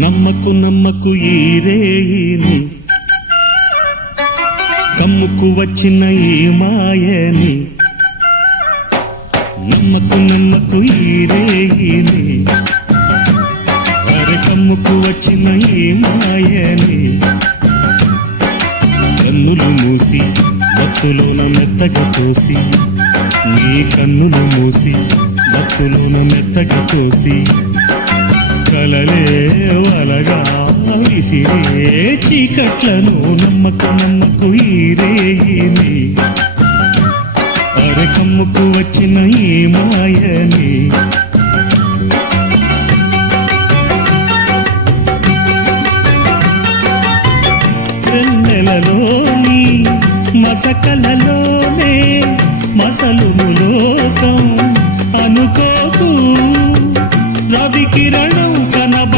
నమ్మకు నమ్మకు ఈ రేయిని, కమ్ముకు వచ్చిన ఈ మాయని. నమ్మకు నమ్మకు ఈ రేయిని, అరే కమ్ముకు వచ్చిన ఈ మాయని. కన్నులు మూసి మత్తులోన మెత్తగా తోసి, నీ కన్నులు మూసి మత్తులోన మెత్తగా తోసి, కలలే వలగా విసిరే చీకట్లను. నమ్మకు నమ్మకు ఈ రేయిని, అరే కమ్ముకు వచ్చిన ఈ మాయని. వెన్నెలలోని మసకలలోనే మసలుము లోకం అనుకోకు, రవి కిరణ